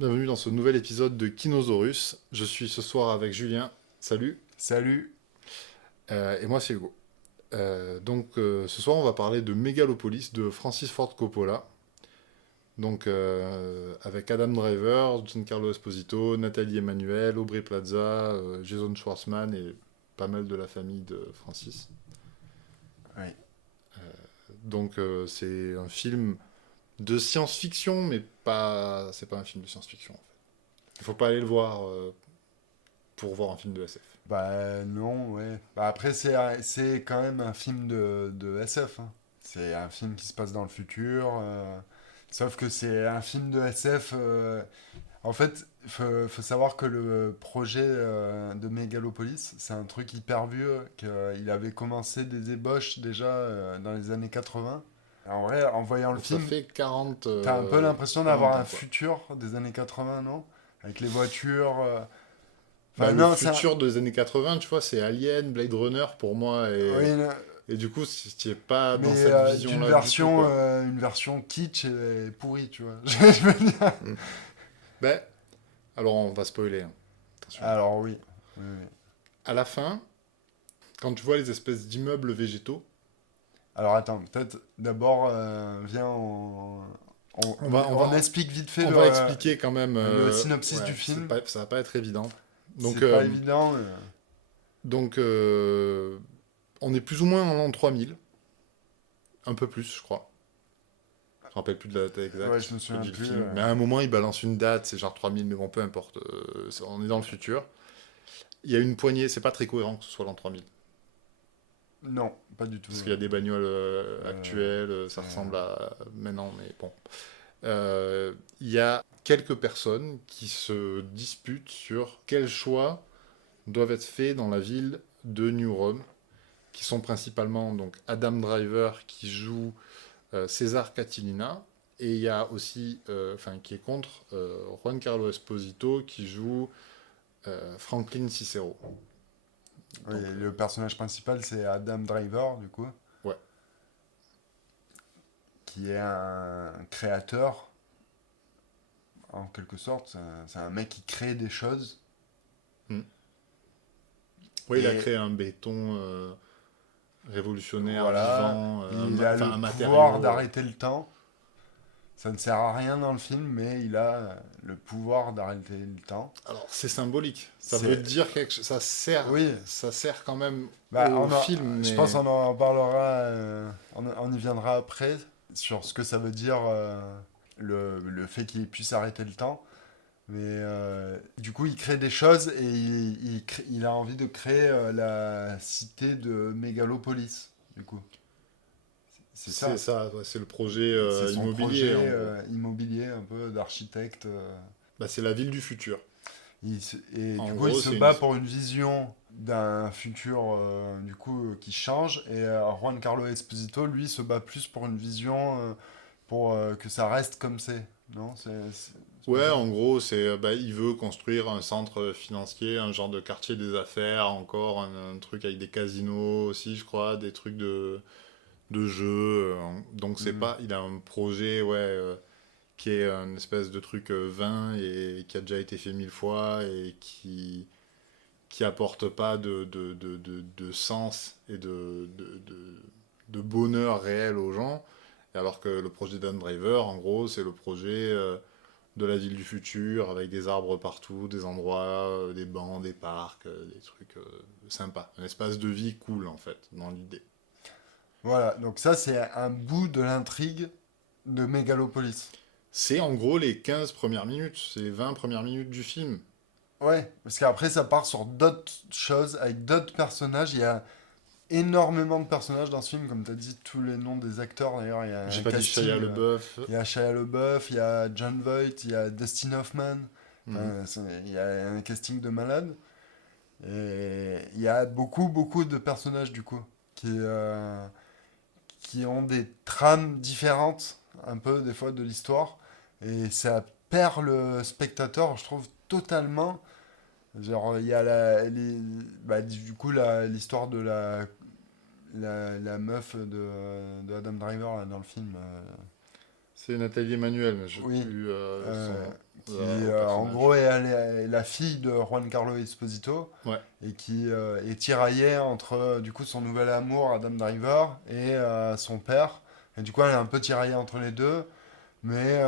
Bienvenue dans ce nouvel épisode de Kinosaurus. Je suis ce soir avec Julien. Salut. Salut. Et moi c'est Hugo. Ce soir on va parler de Megalopolis de Francis Ford Coppola. Avec Adam Driver, Giancarlo Esposito, Nathalie Emmanuel, Aubrey Plaza, Jason Schwartzman et pas mal de la famille de Francis. Oui. C'est un film de science-fiction, mais pas, c'est pas un film de science-fiction en fait. Il faut pas aller le voir pour voir un film de SF. Bah non, ouais. Bah après c'est quand même un film de SF, hein. C'est un film qui se passe dans le futur. Sauf que c'est un film de SF. En fait, faut savoir que le projet de Megalopolis, c'est un truc hyper vieux, qu'il avait commencé des ébauches déjà dans les années 80. En vrai, en voyant le Donc ça film, fait 40, t'as un peu l'impression 40 d'avoir un ans, quoi. futur des années 80, non? Avec les voitures. Bah, Enfin, le non, c'est un... futur des années 80, tu vois, c'est Alien, Blade Runner pour moi, Oui, et du coup, si tu n'es pas dans mais cette d'une vision-là du tout, version, quoi. une version kitsch et pourrie, tu vois. Je veux dire. Mm. Ben, alors on va spoiler, hein. Attention. Alors oui. Oui, oui. À la fin, quand tu vois les espèces d'immeubles végétaux, Alors attends, peut-être d'abord, viens, on on va, explique vite fait on va expliquer quand même. le synopsis Ouais, du film. ça va pas être évident. Donc, C'est pas euh, évident. donc, on est plus ou moins en l'an 3000, un peu plus, je crois. Je me rappelle plus de la date Ouais, exacte je me quand souviens j'ai le plus. film. Mais à un moment, il balance une date, c'est genre 3000, mais bon, peu importe. On est dans le futur. Il y a une poignée, c'est pas très cohérent que ce soit l'an 3000. Non, pas du tout. Parce qu'il y a des bagnoles Euh, actuelles, ça euh, ressemble à maintenant, mais bon. Il y a quelques personnes qui se disputent sur quels choix doivent être faits dans la ville de New Rome, qui sont principalement donc Adam Driver qui joue César Catilina, et il y a aussi, qui est contre, Juan Carlo Esposito qui joue Franklin Cicero. oui, Donc, le personnage principal, c'est Adam Driver, du coup, ouais. qui est un créateur, en quelque sorte. C'est un mec qui crée des choses. Hmm. Oui, il a Et créé un béton révolutionnaire, voilà, vivant, il a le un pouvoir matériau. d'arrêter le temps. Ça ne sert à rien dans le film, mais il a le pouvoir d'arrêter le temps. Alors, c'est symbolique. Ça veut C'est... dire quelque chose. Oui, Ça sert quand même bah, au film, je pense mais qu'on en parlera, on y viendra après, sur ce que ça veut dire le fait qu'il puisse arrêter le temps. Mais du coup, il crée des choses et il a envie de créer la cité de Mégalopolis, du coup. C'est c'est ça. ça, ouais, c'est le projet C'est son immobilier, projet en gros. immobilier, un peu d'architecte. Bah, c'est la ville du futur. Et En du coup, il gros, se c'est une. bat pour une vision d'un futur du coup qui change. Et Juan Carlo Esposito, lui, se bat plus pour une vision pour que ça reste comme c'est. Non, c'est pas Ouais, ça. en gros, il veut construire un centre financier, un genre de quartier des affaires, encore un truc avec des casinos aussi, je crois, des trucs de jeux. Donc c'est Mhm. pas, il a un projet, ouais, qui est une espèce de truc vain et qui a déjà été fait 1000 fois et qui apporte pas de sens et de bonheur réel aux gens. Et alors que le projet Dan Driver, en gros, c'est le projet de la ville du futur avec des arbres partout, des endroits, des bancs, des parcs, des trucs sympas. Un espace de vie cool, en fait, dans l'idée. Voilà, donc ça, c'est un bout de l'intrigue de Megalopolis. C'est en gros les 15 premières minutes, c'est les 20 premières minutes du film. Ouais, parce qu'après, ça part sur d'autres choses, avec d'autres personnages. Il y a énormément de personnages dans ce film, comme tu as dit, tous les noms des acteurs. D'ailleurs, il y a J'ai un pas dit Shia casting. LaBeouf. Il y a Shia LaBeouf, il y a John Voight, il y a Dustin Hoffman. Mhm. Enfin, il y a un casting de malade. Et il y a beaucoup, beaucoup de personnages, du coup, qui ont des trames différentes, un peu, des fois, de l'histoire. Et ça perd le spectateur, je trouve, totalement. Genre, il y a bah, du coup l'histoire de la meuf de Adam Driver là, dans le film. C'est Nathalie Emmanuel, mais je sais Oui, plus son. qui, Ok, la fille de Juan Carlo Esposito Ouais. et qui est tiraillée entre du coup son nouvel amour Adam Driver et son père. Et du coup, elle est un peu tiraillée entre les deux. Mais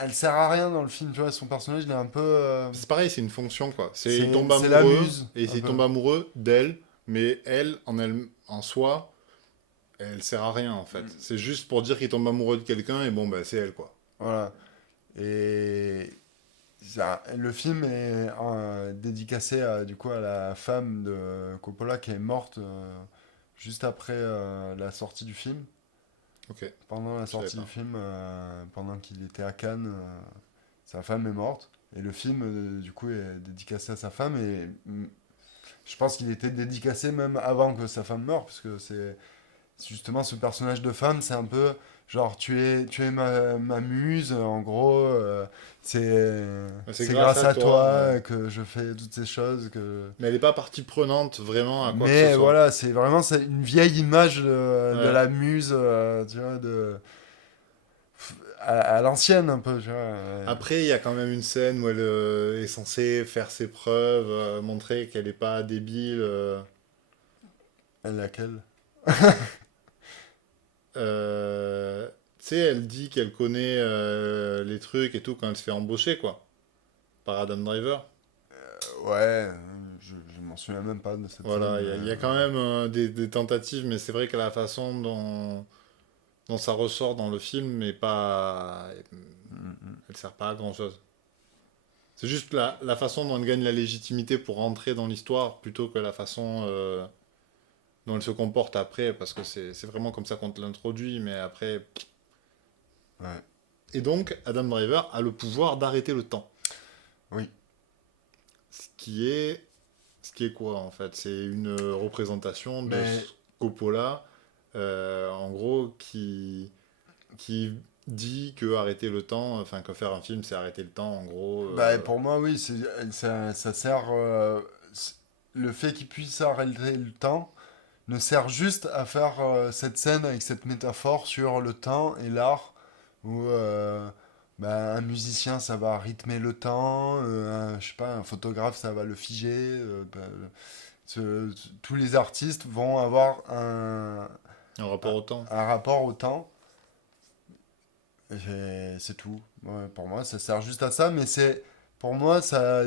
elle sert à rien dans le film, tu vois. Son personnage, il est un peu. C'est pareil, c'est une fonction, quoi. Il tombe C'est la amoureux, muse, et un il peu. tombe amoureux d'elle, mais en soi, elle sert à rien, en fait. C'est juste pour dire qu'il tombe amoureux de quelqu'un, et bon, bah, c'est elle, quoi. Voilà. Et le film est dédicacé du coup, à la femme de Coppola qui est morte juste après la sortie du film. Ok, Pendant la je savais sortie du pas. film, pendant qu'il était à Cannes, sa femme est morte. Et le film, du coup, est dédicacé à sa femme. Et je pense qu'il était dédicacé même avant que sa femme meure, parce que c'est justement ce personnage de femme, c'est un peu genre tu es ma muse, en gros, C'est c'est grâce grâce à à toi, toi que je fais toutes ces choses. mais elle est pas partie prenante, vraiment, à quoi que ce Mais soit. voilà, c'est une vieille image de Ouais. la muse, tu vois, à l'ancienne un peu, tu vois. Après, il y a quand même une scène où elle est censée faire ses preuves, montrer qu'elle est pas débile. Laquelle? Tu sais, elle dit qu'elle connaît les trucs et tout quand elle se fait embaucher, quoi, par Adam Driver. Ouais, je m'en souviens même pas de cette scène. Voilà, il y a quand même des tentatives, mais c'est vrai que la façon dont ça ressort dans le film, mais pas, elle sert pas à grand-chose. C'est juste la façon dont elle gagne la légitimité pour rentrer dans l'histoire, plutôt que la façon dont elle se comporte après, parce que c'est vraiment comme ça qu'on te l'introduit, mais après... Ouais. Et donc, Adam Driver a le pouvoir d'arrêter le temps. Oui. Ce qui est, ce qui est quoi en fait? C'est une représentation de Mais Coppola, en gros, qui dit que arrêter le temps, enfin que faire un film, c'est arrêter le temps, en gros. bah, pour moi, oui, ça sert. Le fait qu'il puisse arrêter le temps ne sert juste à faire cette scène avec cette métaphore sur le temps et l'art, où bah, un musicien, ça va rythmer le temps, je sais pas, un photographe, ça va le figer. Bah, tous les artistes vont avoir Un rapport au temps. un rapport au temps. C'est tout. Ouais, pour moi, ça sert juste à ça, mais pour moi, ça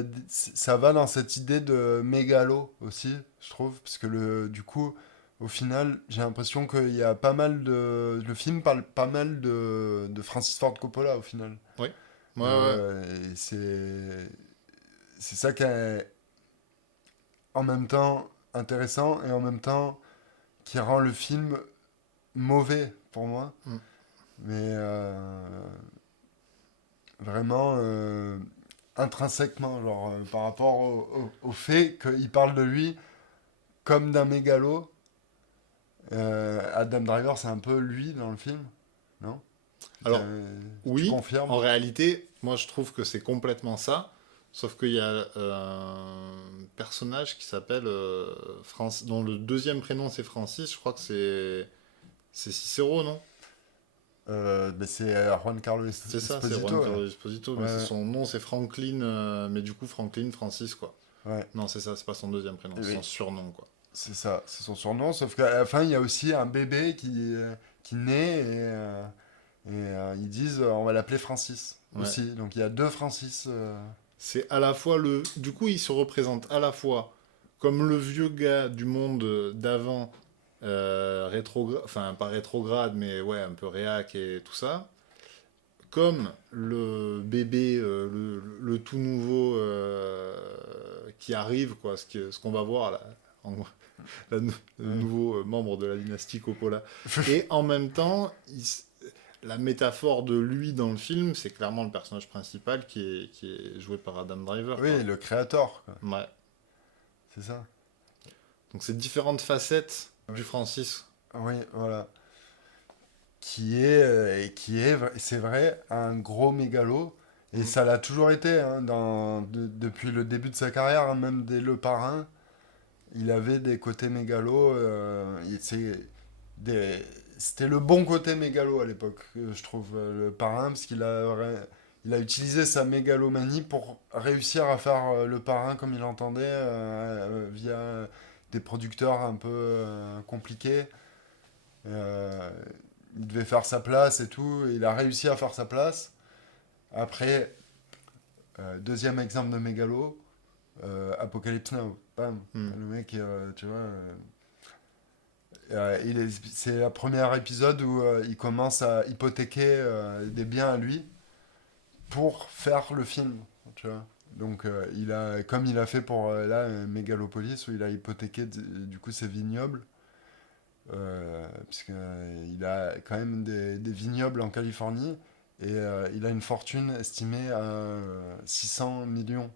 va dans cette idée de mégalo aussi, je trouve, parce que du coup, au final, j'ai l'impression qu'il y a pas mal le film parle pas mal de Francis Ford Coppola, au final. Oui, ouais, ouais. Et c'est ça qui est en même temps intéressant et en même temps qui rend le film mauvais pour moi. Mm. Mais vraiment intrinsèquement, genre par rapport au fait qu'il parle de lui comme d'un mégalo. Adam Driver, c'est un peu lui dans le film, non? Alors, Tu oui, confirmes? en réalité, moi je trouve que c'est complètement ça, sauf qu'il y a un personnage qui s'appelle dont le deuxième prénom c'est Francis, je crois que c'est Cicero, non? Mais c'est Juan Carlo C'est ça, c'est Juan Esposito. Ouais. Carlos Esposito, mais c'est Ouais, son nom, c'est Franklin, mais du coup Franklin Francis, quoi. ouais. Non, c'est ça, c'est pas son deuxième prénom, c'est Oui, son surnom, quoi. c'est ça, c'est son surnom. Sauf qu'à la fin, il y a aussi un bébé qui naît ils disent on va l'appeler Francis Ouais. aussi. Donc il y a deux Francis. C'est à la fois le. Du coup, il se représente à la fois comme le vieux gars du monde d'avant, rétrograde, enfin pas rétrograde, mais ouais, un peu réac et tout ça, comme le bébé, le tout nouveau qui arrive, quoi, ce qu'on va voir là, en- le Ouais. nouveau membre de la dynastie Coppola. Et en même temps, la métaphore de lui dans le film, c'est clairement le personnage principal qui est joué par Adam Driver, quoi. Oui, le créateur, quoi. Ouais. C'est ça. Donc c'est différentes facettes du Francis. Oui, voilà. C'est vrai, un gros mégalo. Et Mm. ça l'a toujours été, hein, depuis le début de sa carrière, hein, même dès Le Parrain. Il avait des côtés mégalos. Des- C'était le bon côté mégalo à l'époque, je trouve, Le Parrain, parce il a utilisé sa mégalomanie pour réussir à faire le parrain comme il entendait via des producteurs un peu compliqués. Euh, il devait faire sa place et tout, et il a réussi à faire sa place. Après, deuxième exemple de mégalo, Apocalypse Now. Bam. Hmm. Le mec, tu vois, c'est le premier épisode où il commence à hypothéquer des biens à lui pour faire le film, tu vois. Donc, comme il a fait pour Megalopolis, où il a hypothéqué du coup ses vignobles, parce qu'il a quand même des vignobles en Californie, et il a une fortune estimée à 600 millions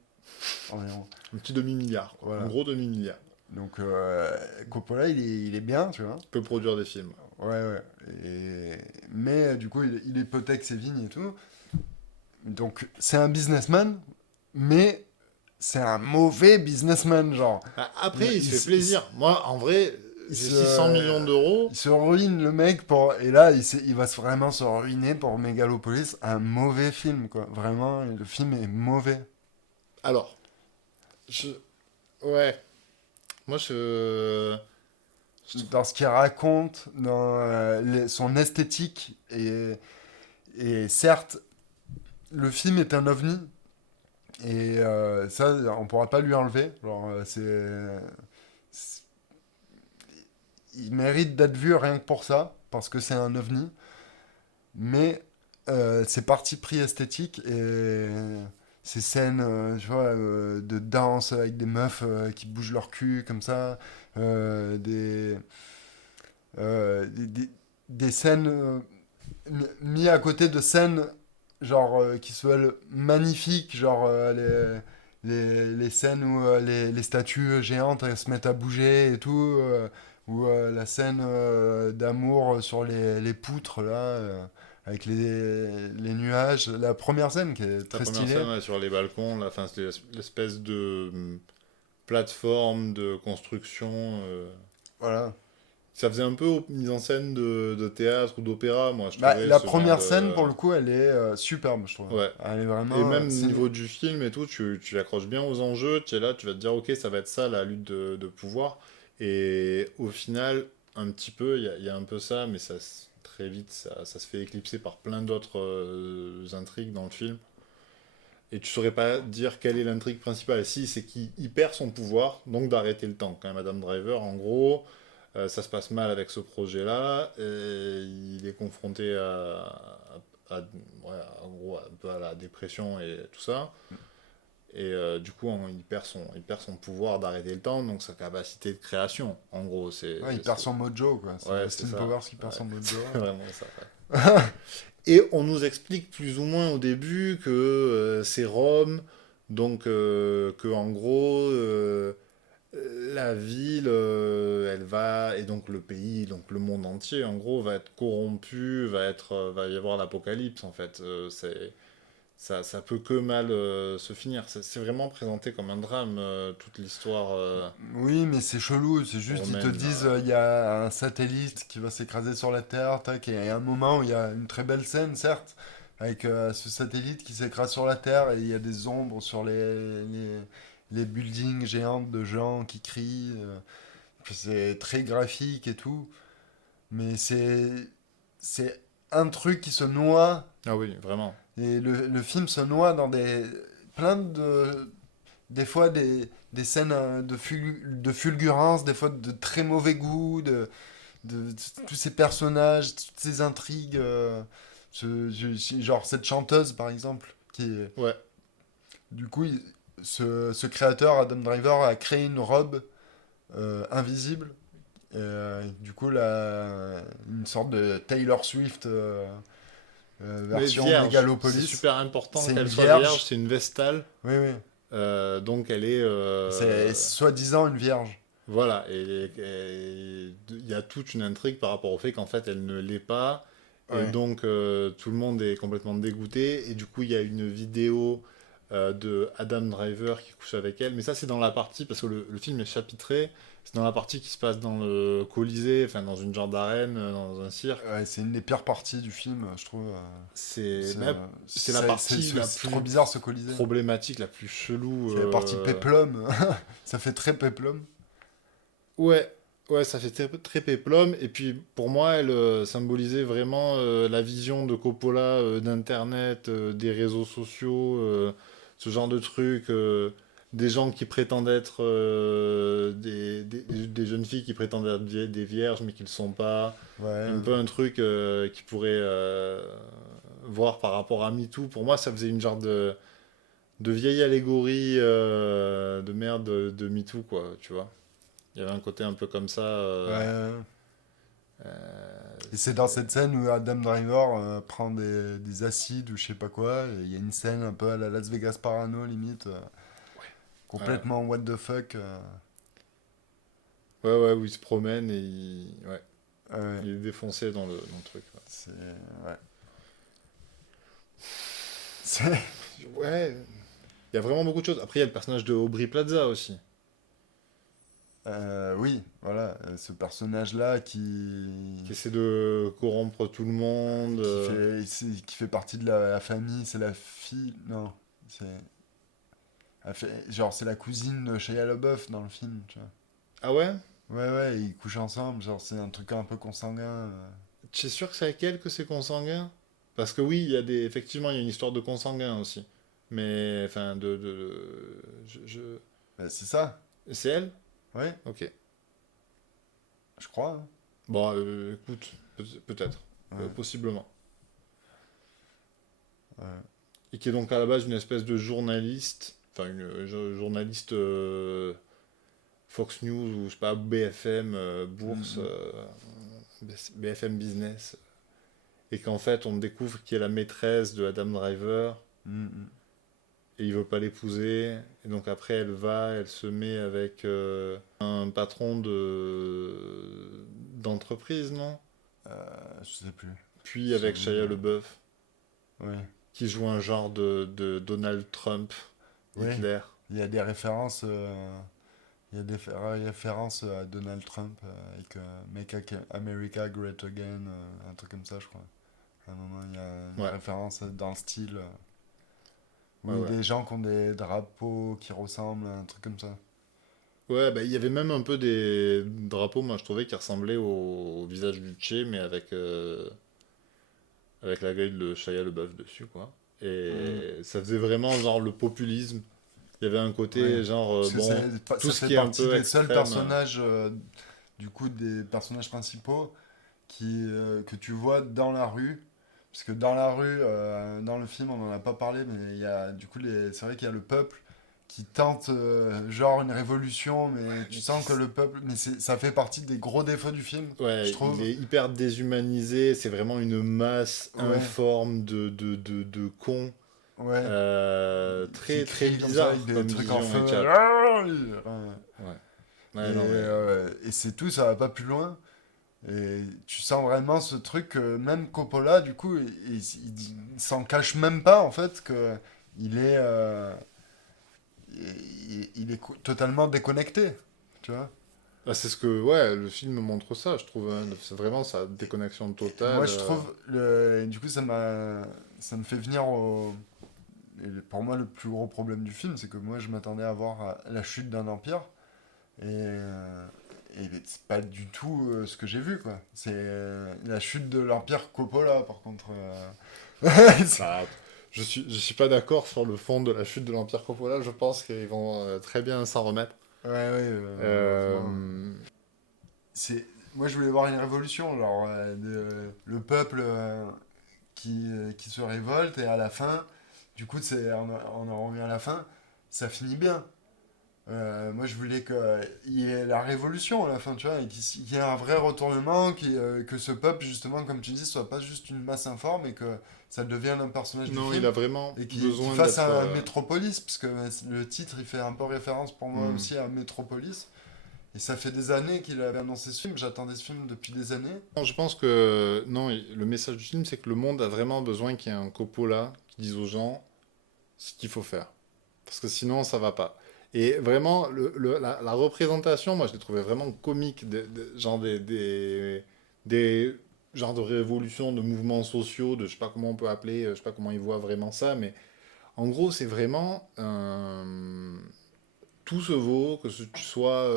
environ. Un petit demi-milliard, quoi. Un Voilà. gros demi-milliard. Donc, Coppola, il est bien, tu vois. Il peut produire des films. Ouais, ouais. Mais du coup, il hypothèque ses vignes et tout. Donc, c'est un businessman, mais c'est un mauvais businessman, genre. Après, il se fait il plaisir. Moi, en vrai, il j'ai se, 600 millions d'euros. il se ruine, le mec, pour... Et là, il va vraiment se ruiner pour Megalopolis, un mauvais film, quoi. Vraiment, le film est mauvais. Alors, je... Ouais. Moi, Dans ce qu'il raconte, dans son esthétique, et certes, le film est un ovni, et ça, on pourra pas lui enlever. Genre, il mérite d'être vu rien que pour ça, parce que c'est un ovni. Mais c'est parti pris esthétique et ces scènes, tu vois, de danse avec des meufs qui bougent leur cul comme ça, euh, des, des scènes mis à côté de scènes genre qui se veulent magnifiques, genre les scènes où les statues géantes elles se mettent à bouger et tout, ou la scène d'amour sur les poutres là, avec les nuages. La première scène qui est la très première stylée. scène ouais, sur les balcons, là, enfin, c'est l'espèce de plateforme de construction. Voilà. Ça faisait un peu mise en scène de théâtre ou d'opéra, moi, je Bah, trouvais la ce genre première de. scène, pour le coup, elle est superbe, je trouve. Ouais. Elle est Et vraiment. même au niveau du film et tout, tu accroches bien aux enjeux, tu es là, tu vas te dire, ok, ça va être ça, la lutte de pouvoir. Et au final, un petit peu, il y a un peu ça, mais très vite, ça se fait éclipser par plein d'autres intrigues dans le film. Et tu saurais pas dire quelle est l'intrigue principale. Si, c'est qu'il perd son pouvoir, donc d'arrêter le temps. Quand même, Adam Driver, en gros, ça se passe mal avec ce projet-là, et il est confronté ouais, en gros, un peu à la dépression et tout ça. Et du coup, il perd son pouvoir d'arrêter le temps, donc sa capacité de création, en gros. Ouais, il perd son mojo, quoi. C'est Ouais, c'est Austin ça. Powers qui perd Ouais, son mojo. c'est vraiment ça. Ouais. Et on nous explique plus ou moins au début que c'est Rome, donc que en gros, la ville, elle va, et donc le pays, donc le monde entier, en gros, va être corrompu, va y avoir l'apocalypse, en fait. Ça peut que mal se finir. C'est vraiment présenté comme un drame, toute l'histoire Oui, mais c'est chelou. C'est juste, ils te romaine. disent, il y a un satellite qui va s'écraser sur la Terre, tac, et il y a un moment où il y a une très belle scène, certes, avec ce satellite qui s'écrase sur la Terre et il y a des ombres sur les buildings géantes de gens qui crient. Puis c'est très graphique et tout. Mais c'est un truc qui se noie. Ah oui, vraiment. Et le film se noie dans plein de, des fois des scènes de fulgurance, des fois de très mauvais goût, de tous ces personnages, toutes ces intrigues. Genre cette chanteuse, par exemple, Ouais. du coup, ce créateur, Adam Driver, a créé une robe invisible. Du coup, une sorte de Taylor Swift Mais version vierge, c'est Megalopolis. super important C'est une qu'elle soit vierge, vierge. c'est une vestale. Oui, oui. Donc elle est. C'est soi-disant une vierge. Voilà, et il y a toute une intrigue par rapport au fait qu'en fait elle ne l'est pas. Et Ouais. donc tout le monde est complètement dégoûté. Et du coup, il y a une vidéo de Adam Driver qui couche avec elle. Mais ça, c'est dans la partie, parce que le film est chapitré, c'est dans la partie qui se passe dans le Colisée, enfin dans une genre d'arène, dans un cirque. Ouais, c'est une des pires parties du film, je trouve. C'est C'est mais c'est la partie la c'est plus trop bizarre ce Colisée. problématique, la plus chelou. C'est la partie péplum. Ça fait très péplum. Ouais, ouais, ça fait très péplum. Et puis pour moi, elle symbolisait vraiment la vision de Coppola d'Internet, des réseaux sociaux, ce genre de trucs. Des gens qui prétendent être des jeunes filles qui prétendent être des vierges mais qui ne le sont pas. Ouais. Un peu un truc qui pourrait voir par rapport à MeToo. Pour moi, ça faisait une genre de vieille allégorie de merde de MeToo, quoi, tu vois. Il y avait un côté un peu comme ça. Ouais. Euh, Et c'est dans cette scène où Adam Driver prend des acides ou je sais pas quoi. Et il y a une scène un peu à la Las Vegas Parano, limite. ouais, Complètement what the fuck. ouais, ouais, où il se promène et ouais, Ouais. il est défoncé dans le truc. C'est. Ouais. C'est. Ouais, il y a vraiment beaucoup de choses. Après, il y a le personnage de Aubrey Plaza aussi. Oui, voilà. Ce personnage-là Qui essaie de corrompre tout le monde. qui fait partie de la famille, c'est la fille. Non. C'est. Genre, c'est la cousine de Shia LaBeouf dans le film, tu vois. Ah ouais? Ouais, ouais, ils couchent ensemble, genre, c'est un truc un peu consanguin. Tu es sûr que c'est avec elle que c'est consanguin? Parce que oui, effectivement, il y a une histoire de consanguin aussi. Mais, enfin, Bah, c'est ça, c'est elle? ouais, Ok. je crois, hein. Bon, écoute, peut-être. Ouais, Possiblement. ouais. Et qui est donc à la base une espèce de journaliste, enfin une journaliste Fox News ou je sais pas, BFM, Bourse, Mm, BFM Business. Et qu'en fait on découvre qui est la maîtresse de Adam Driver mm, mm. et il veut pas l'épouser. Et donc après elle se met avec un patron d'entreprise, non? Je sais plus. Puis Ça avec me dit Shia rien. LaBeouf Ouais, qui joue un genre de Donald Trump, ouais, Hitler. il y a des références, il y a des références à Donald Trump avec America Great Again, un truc comme ça, je crois. À un moment, il y a une Ouais, référence dans le style. ouais, Ou ouais. des gens qui ont des drapeaux qui ressemblent, un truc comme ça. Ouais, bah, il y avait même un peu des drapeaux, moi je trouvais, qui ressemblaient au visage du Tché, mais avec la gueule de Shia LaBeouf dessus, quoi. Mm. Et ça faisait vraiment genre le populisme. Il y avait un Ouais. côté genre, Parce que bon, tout ça ce fait qui est un partie peu des seuls extrême. personnages, du coup, des personnages principaux que tu vois dans la rue. Parce que dans la rue, dans le film, on n'en a pas parlé, mais il y a, du coup, c'est vrai qu'il y a le peuple qui tente, genre, une révolution, mais tu Mais sens que le peuple. Mais ça fait partie des gros défauts du film, je ouais, il trouve. est hyper déshumanisé, c'est vraiment une masse Ouais, informe de cons. ouais. Qui Très, très crie comme ça avec bizarre des comme trucs en vision feu. et qui a... Ouais. Ouais, Et, ouais, non, mais... et c'est tout, ça va pas plus loin. Et tu sens vraiment ce truc que même Coppola, du coup, il s'en cache même pas, en fait, que il est, il est totalement déconnecté, tu vois. Bah, c'est ce que, ouais, le film montre ça, je trouve, hein. C'est vraiment sa Et, déconnexion et moi, totale. je trouve, du coup, ça me fait venir pour moi, le plus gros problème du film, c'est que moi, je m'attendais à voir la chute d'un empire. Et, et c'est pas du tout ce que j'ai vu, quoi. C'est la chute de l'Empire Coppola, par contre. Bah, je suis pas d'accord sur le fond de la chute de l'Empire Coppola, je pense qu'ils vont très bien s'en remettre. Ouais, ouais, malheureusement. Euh, Moi, je voulais voir une révolution, genre, le peuple qui se révolte, et à la fin, du coup, on en revient à la fin, ça finit bien. Moi, je voulais qu'il y ait la révolution à la fin, tu vois, et qu'il y ait un vrai retournement, que ce peuple, justement, comme tu dis, soit pas juste une masse informe et que ça devienne un personnage du non, il film a vraiment et qu'il besoin fasse d'être... un Métropolis, parce que le titre, il fait un peu référence pour moi hmm. aussi à Métropolis. Et ça fait des années qu'il avait annoncé ce film, j'attendais ce film depuis des années. Non, je pense que non, le message du film, c'est que le monde a vraiment besoin qu'il y ait un Coppola qui dise aux gens ce qu'il faut faire. parce que sinon ça va pas. Et vraiment, la représentation, moi je l'ai trouvé vraiment comique, genre des genres de révolutions, de mouvements sociaux, de je sais pas comment on peut appeler, je sais pas comment ils voient vraiment ça, mais en gros c'est vraiment tout se vaut, que tu sois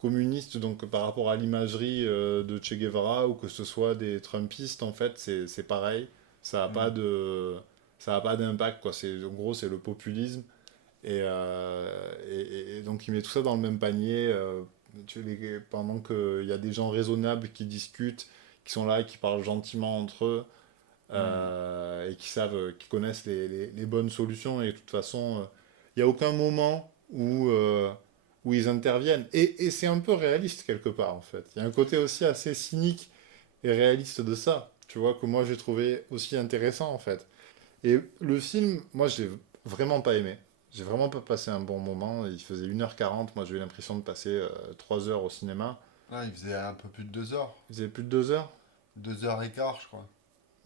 communiste, donc par rapport à l'imagerie de Che Guevara, ou que ce soit des Trumpistes, en fait, c'est pareil. Ça n'a pas Mm. de, ça a pas d'impact, quoi. En gros, c'est le populisme. Et donc, il met tout ça dans le même panier. Pendant qu'il y a des gens raisonnables qui discutent, qui sont là, qui parlent gentiment entre eux, Mm. et qui savent, qui connaissent les bonnes solutions. Et de toute façon, il n'y a aucun moment où ils interviennent. Et c'est un peu réaliste quelque part, en fait. Il y a un côté aussi assez cynique et réaliste de ça, tu vois, que moi j'ai trouvé aussi intéressant, en fait. Et le film, moi, je l'ai vraiment pas aimé. J'ai vraiment pas passé un bon moment. Il faisait 1h40. Moi, j'ai eu l'impression de passer 3 heures au cinéma. Ah, il faisait un peu plus de 2 heures. Il faisait plus de 2 heures. 2 heures et quart, je crois.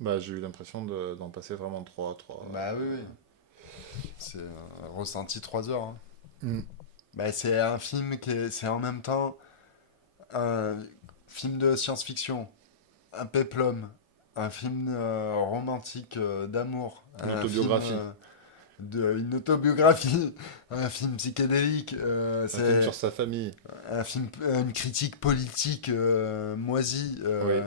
Bah, j'ai eu l'impression d'en passer vraiment 3. Bah oui, oui. C'est ressenti 3 heures, hein. Mm. Bah, c'est un film c'est en même temps un film de science-fiction, un péplum, un film romantique d'amour, Une un film autobiographie. une autobiographie, un film psychédélique, Un film c'est sur sa famille. un film, une critique politique moisie. Oui.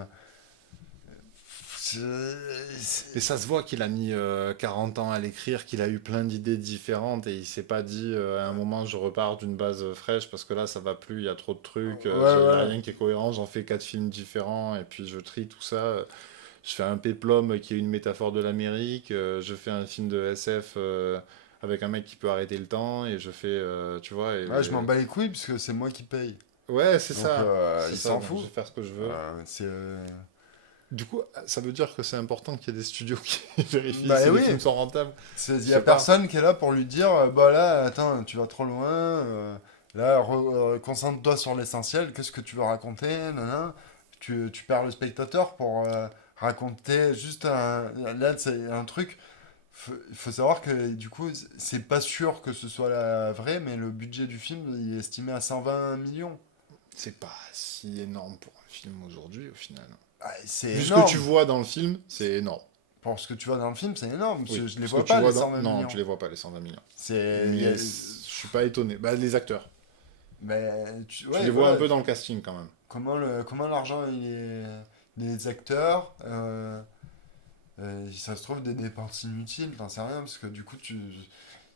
C'est- Et ça se voit qu'il a mis 40 ans à l'écrire, qu'il a eu plein d'idées différentes et il s'est pas dit à un moment je repars d'une base fraîche parce que là ça va plus, il y a trop de trucs, Ouais, il y a ouais. rien qui est cohérent, j'en fais 4 films différents et puis je trie tout ça. Je fais un péplum qui est une métaphore de l'Amérique, je fais un film de SF avec un mec qui peut arrêter le temps et je fais, tu vois, Ouais, je m'en bats les couilles parce que c'est moi qui paye. ouais c'est Donc ça, c'est il ça, s'en donc je fout. vais faire ce que je veux. C'est Du coup, ça veut dire que c'est important qu'il y ait des studios qui vérifient Bah si les oui, films sont rentables. il Je y a sais pas. personne qui est là pour lui dire bah là, attends, tu vas trop loin. Là, concentre-toi sur l'essentiel. Qu'est-ce que tu veux raconter, nanana. Tu perds le spectateur pour raconter juste un. Là, c'est un truc. Il faut savoir que du coup, c'est pas sûr que ce soit la vraie, mais le budget du film il est estimé à 120 millions. C'est pas si énorme pour un film aujourd'hui au final. Ah, c'est Vu ce que tu énorme. vois dans le film, c'est énorme. Pour ce que tu vois dans le film, c'est énorme. Oui. Je les Ce que vois tu pas, les vois dans... 120 Non, millions. tu les vois pas, les 120 millions. C'est. Mais je suis pas étonné. Bah, les acteurs. Mais Tu ouais, les vois un voilà. peu dans le casting quand même. Comment l'argent il est des acteurs ça se trouve des dépenses inutiles, t'en sais rien parce que du coup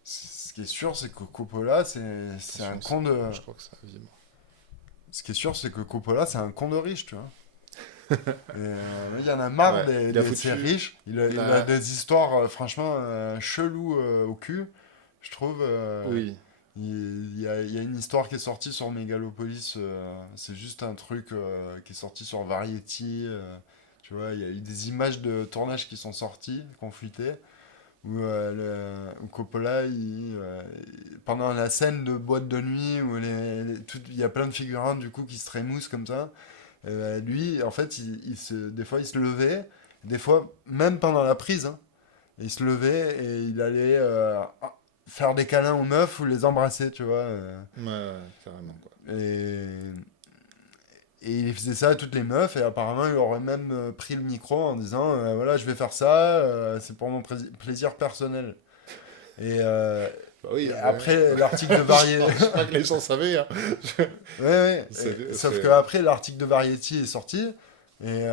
ce qui est sûr c'est que Coppola c'est un Attention, con de je crois que ça vibre. ce qui est sûr c'est que Coppola c'est un con de riche, tu vois. Et, il y en a marre Ouais, il a de ces foutu riches, il a la... des histoires franchement cheloues au cul, je trouve. Oui, Il y a une histoire qui est sortie sur Megalopolis, c'est juste un truc qui est sorti sur Variety. Tu vois, il y a eu des images de tournage qui sont sorties, qui ont fuité, où Coppola, pendant la scène de boîte de nuit, où il y a plein de figurants du coup qui se trémoussent comme ça, lui, en fait, des fois il se levait, des fois même pendant la prise, hein, il se levait et il allait faire des câlins aux meufs ou les embrasser, tu vois. ouais, ouais, carrément quoi. Et, et il faisait ça à toutes les meufs et apparemment il aurait même pris le micro en disant voilà, je vais faire ça, c'est pour mon plaisir personnel. Et, Bah oui, et ouais. après l'article de Variety. Je crois que les gens savaient. Hein. Ouais, ouais. Sauf que après l'article de Variety est sorti et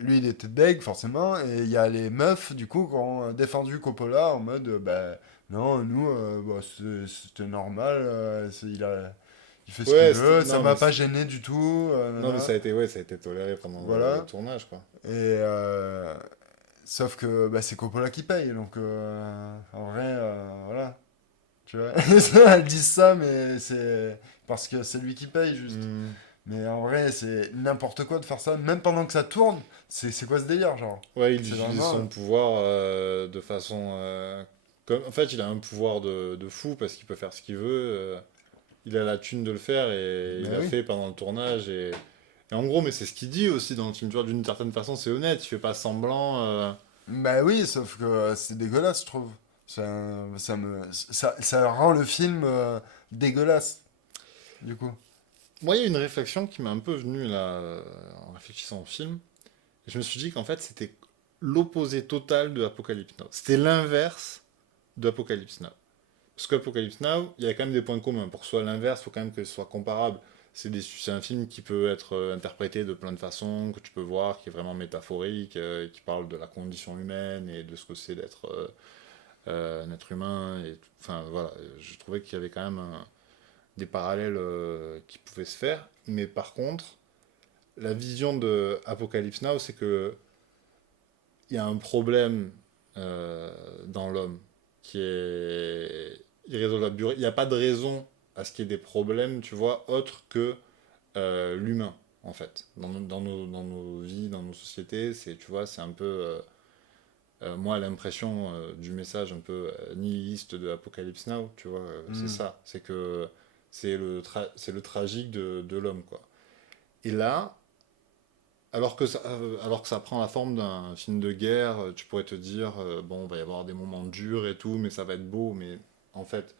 lui il était deg forcément et il y a les meufs du coup qui ont défendu Coppola en mode bah non nous bah, c'était normal il fait ce qu'il Ouais, veut ça non, m'a mais pas gêné du tout non, mais nanana. ça a été, ouais, ça a été toléré pendant le Voilà tournage, quoi. et sauf que bah, c'est Coppola qui paye donc en vrai voilà tu vois elles disent ça mais c'est parce que c'est lui qui paye juste. Hmm. Mais en vrai, c'est n'importe quoi de faire ça, même pendant que ça tourne. C'est quoi ce délire, genre? Ouais, il C'est utilise vraiment. son pouvoir de façon... En fait, il a un pouvoir de fou parce qu'il peut faire ce qu'il veut. Il a la thune de le faire et il Mais l'a oui. fait pendant le tournage. Et en gros, mais c'est ce qu'il dit aussi dans le film. Tu vois, d'une certaine façon, c'est honnête. Il fait pas semblant. Bah oui, sauf que c'est dégueulasse, je trouve. Ça rend le film dégueulasse, du coup. Moi, il y a une réflexion qui m'est un peu venue là, en réfléchissant au film. Et je me suis dit qu'en fait, c'était l'opposé total de Apocalypse Now. C'était l'inverse de Apocalypse Now. Parce qu'Apocalypse Now, il y a quand même des points communs. Pour que ce soit l'inverse, il faut quand même que ce soit comparable. C'est un film qui peut être interprété de plein de façons, que tu peux voir, qui est vraiment métaphorique, qui parle de la condition humaine et de ce que c'est d'être un être humain. Enfin, voilà, je trouvais qu'il y avait quand même des parallèles qui pouvaient se faire. Mais par contre, la vision de Apocalypse Now, c'est que il y a un problème dans l'homme qui est irrésolvable. Il n'y a pas de raison à ce qu'il y ait des problèmes, tu vois, autres que l'humain, en fait. Dans nos vies, dans nos sociétés, tu vois, c'est un peu, moi, l'impression du message un peu nihiliste de Apocalypse Now, tu vois, c'est Hmm. ça. C'est que c'est le tragique de l'homme, quoi. Et là, alors que ça prend la forme d'un film de guerre, tu pourrais te dire, bon, il va y avoir des moments durs et tout, mais ça va être beau. Mais en fait,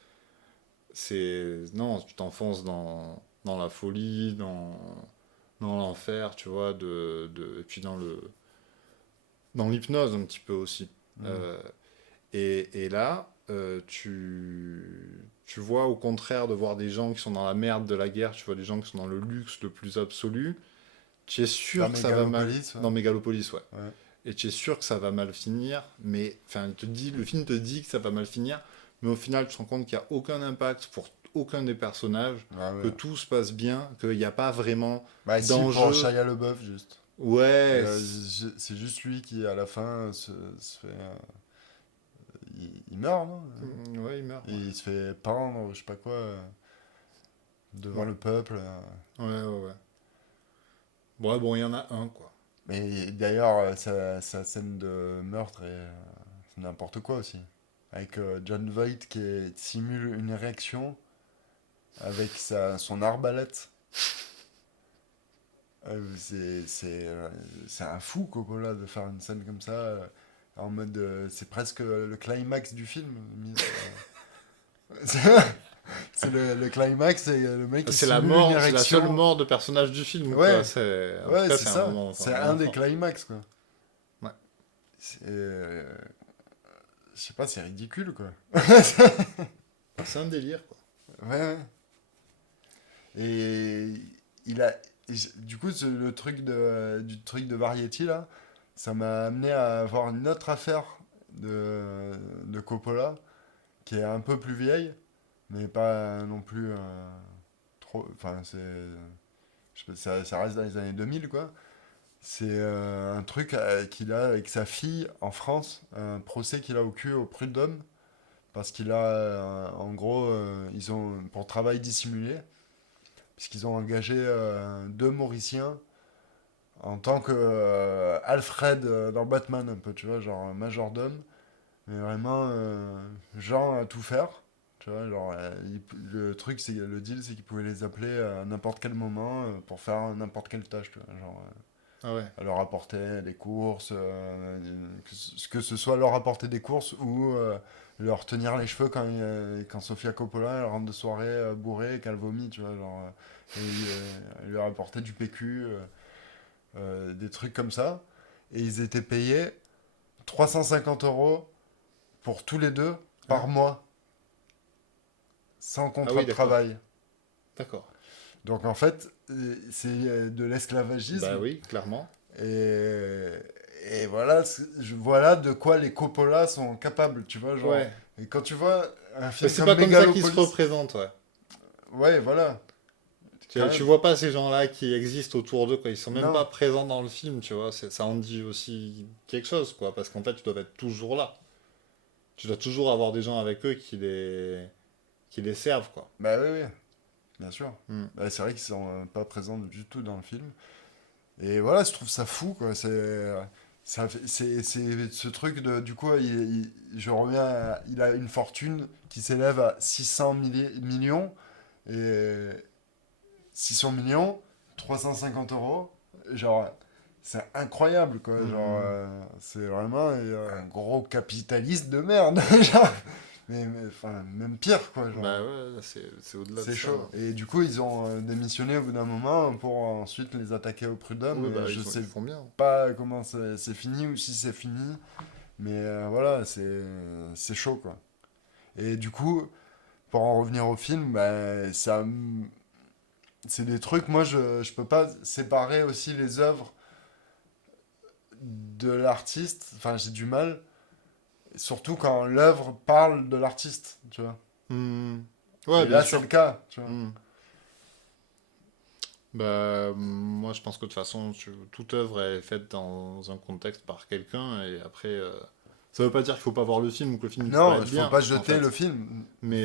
non, tu t'enfonces dans la folie, dans l'enfer, tu vois, et puis dans l'hypnose un petit peu aussi. Hmm. Euh, et là, tu vois, au contraire de voir des gens qui sont dans la merde de la guerre, tu vois des gens qui sont dans le luxe le plus absolu, tu es Dans sûr que ça va mal Megalopolis, ouais. dans Megalopolis, ouais. Ouais. Et tu es sûr que ça va mal finir, mais enfin, le film te dit que ça va mal finir, mais au final, tu te rends compte qu'il n'y a aucun impact pour aucun des personnages, Ouais, que ouais. tout se passe bien, qu'il n'y a pas vraiment Bah si, pour d'enjeu. Shia LaBeouf, juste. Ouais, C'est juste lui qui, à la fin, se fait... il meurt, non? ouais, il meurt, Et ouais. il se fait pendre, je sais pas quoi, devant Ouais, le peuple. ouais, ouais, ouais. Ouais, bon, il y en a un, quoi. Mais d'ailleurs, sa scène de meurtre c'est n'importe quoi aussi. Avec John Voight simule une érection avec son arbalète. C'est un fou, Coppola, de faire une scène comme ça. En mode. C'est presque le climax du film. mise, c'est c'est le climax, c'est le mec qui C'est la simule une mort, c'est la seule érection. mort de personnage du film, quoi. Ouais, En tout ouais, cas, c'est c'est un ça. moment, enfin, C'est un un moment des fort. climax, quoi. Ouais. Je sais pas, c'est ridicule, quoi. C'est un délire, quoi. Ouais, ouais. Et il a. Du coup, du truc de Variety, là, ça m'a amené à voir une autre affaire de Coppola, qui est un peu plus vieille, mais pas non plus trop. Enfin, je sais pas, ça reste dans les années 2000, quoi. C'est un truc qu'il a avec sa fille en France, un procès qu'il a au cul au prud'homme, parce qu'il a, en gros, ils ont, pour travail dissimulé, puisqu'ils ont engagé deux Mauriciens en tant que Alfred dans Batman, un peu, tu vois, genre un majordome, mais vraiment Jean à tout faire. Tu vois, genre, le truc, le deal, c'est qu'ils pouvaient les appeler à n'importe quel moment pour faire n'importe quelle tâche, tu vois, genre, Ah ouais. leur apporter des courses, que ce soit leur apporter des courses ou leur tenir les cheveux quand Sofia Coppola elle rentre de soirée bourrée et qu'elle vomit, tu vois, genre, et lui apporter du PQ, des trucs comme ça. Et ils étaient payés 350 € pour tous les deux Hein. par mois, sans Ah contrat oui, de d'accord. travail. D'accord. Donc en fait, c'est de Bah l'esclavagisme. oui, clairement. Et, et voilà, voilà de quoi les Coppola sont capables, tu vois, genre. Ouais. Et quand tu vois un Mais film c'est comme pas comme ça qu'ils se Megalopolis, représentent, ouais. ouais, voilà, quand Tu même. vois pas ces gens-là qui existent autour d'eux, quoi. Ils sont même pas Non, présents dans le film, tu vois. Ça en dit aussi quelque chose, quoi. Parce qu'en fait, tu dois être toujours là. Tu dois toujours avoir des gens avec eux qui les servent, quoi. bah oui, oui, bien sûr. Hmm. Bah, c'est vrai qu'ils sont pas présents du tout dans le film. Et voilà, je trouve ça fou, quoi. C'est ce truc de. Du coup, je reviens il a une fortune qui s'élève à 600 millions. Et 600 millions, 350 euros. Genre, c'est incroyable, quoi. Genre, Mhm. c'est vraiment un gros capitaliste de merde, déjà. Enfin, même pire, quoi. Bah Genre, ouais, là, c'est au-delà de c'est ça. chaud. Et du coup, ils ont démissionné au bout d'un moment pour ensuite les attaquer au prud'homme. Oui, Et bah je sais ils font bien. pas comment c'est fini ou si c'est fini. Mais voilà, c'est chaud, quoi. Et du coup, pour en revenir au film, bah, c'est des trucs, moi, je peux pas séparer aussi les œuvres de l'artiste. Enfin, j'ai du mal. Surtout quand l'œuvre parle de l'artiste, tu vois. Mhm. Ouais, Et bien là, c'est sûr. le cas, tu vois. Mhm. Bah, moi, je pense que de toute façon, toute œuvre est faite dans un contexte par quelqu'un, et après, ça veut pas dire qu'il faut pas voir le film ou que le film ne peut pas Non, être il faut bien, pas en jeter le fait. film. Mais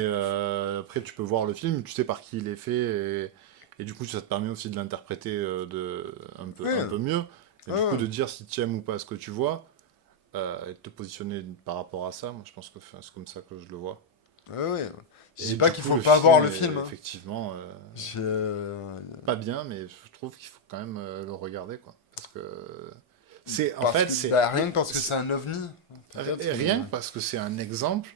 après, tu peux voir le film, tu sais par qui il est fait, et du coup, ça te permet aussi de l'interpréter Oui, un peu mieux. Et ouais, du coup, ouais. de dire si tu aimes ou pas ce que tu vois, et de te positionner par rapport à ça, moi, je pense que enfin, c'est comme ça que je le vois. Ouais, ouais. Je dis Et pas du qu'il coup, faut le pas voir film le est film, hein. effectivement Je- pas bien, mais je trouve qu'il faut quand même le regarder, quoi. Parce que c'est, en Parce fait, que, c'est, bah, rien que parce que c'est un ovni, peut-être, mais... rien que parce que c'est un exemple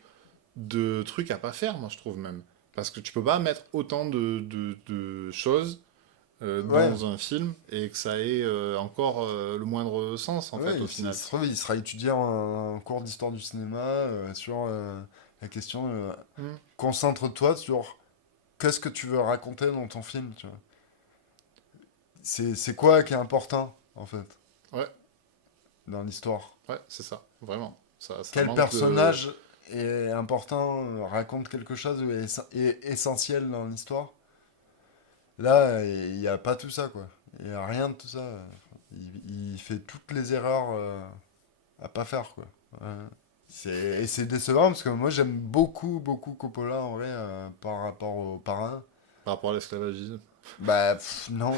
de trucs à pas faire, moi je trouve même. Parce que tu peux pas mettre autant de choses Ouais, dans un film et que ça ait encore le moindre sens, en fait, ouais, au final. se trouve, il sera étudié en cours d'histoire du cinéma sur la question Hmm. concentre-toi sur qu'est-ce que tu veux raconter dans ton film, tu vois. C'est quoi qui est important, en fait, Ouais, dans l'histoire. ouais, c'est ça, vraiment. Ça Quel manque de... personnage est important, raconte quelque chose ou est essentiel dans l'histoire. Là, il n'y a pas tout ça, quoi. Il n'y a rien de tout ça. Il fait toutes les erreurs à pas faire, quoi. Ouais. Et c'est décevant parce que moi j'aime beaucoup, beaucoup Coppola en vrai par rapport au parrain. Par rapport à l'esclavagisme. Bah non,